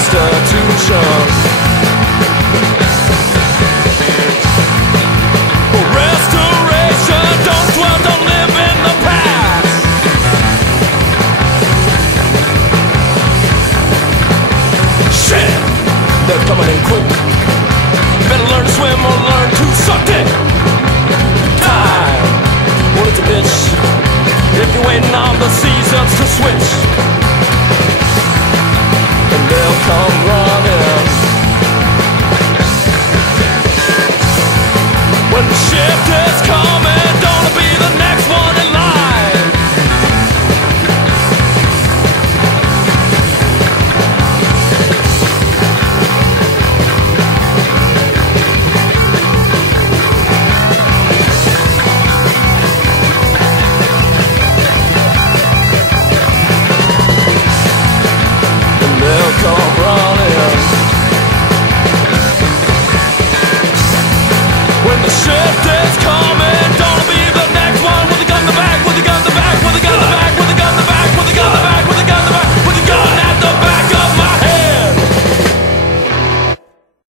restitution. Restoration, don't dwell, don't live in the past. Shit, they're coming in quick. You better learn to swim or learn to suck it. Time, well it's a bitch if you're waiting on the seasons to switch. And they'll come